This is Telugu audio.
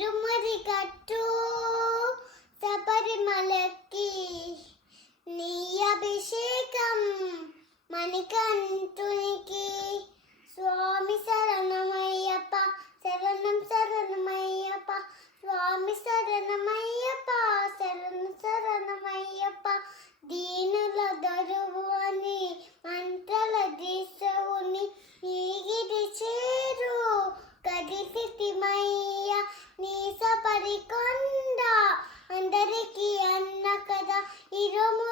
తిరుమది కట్టు శబరిమలకి నీ అభిషేకం మణికంఠునికి స్వామి శరణమయ్యప్ప శరణం శరణమయ్యప్ప స్వామి శరణమయ్యప్ప శరణమయ్యప్ప దీనుల దరువు అని మంత్రల దీసవుని ఈగిరి చేరు కదిపితిమయ్య నీ సపరికొండ అందరికీ అన్న కదా ఇరుము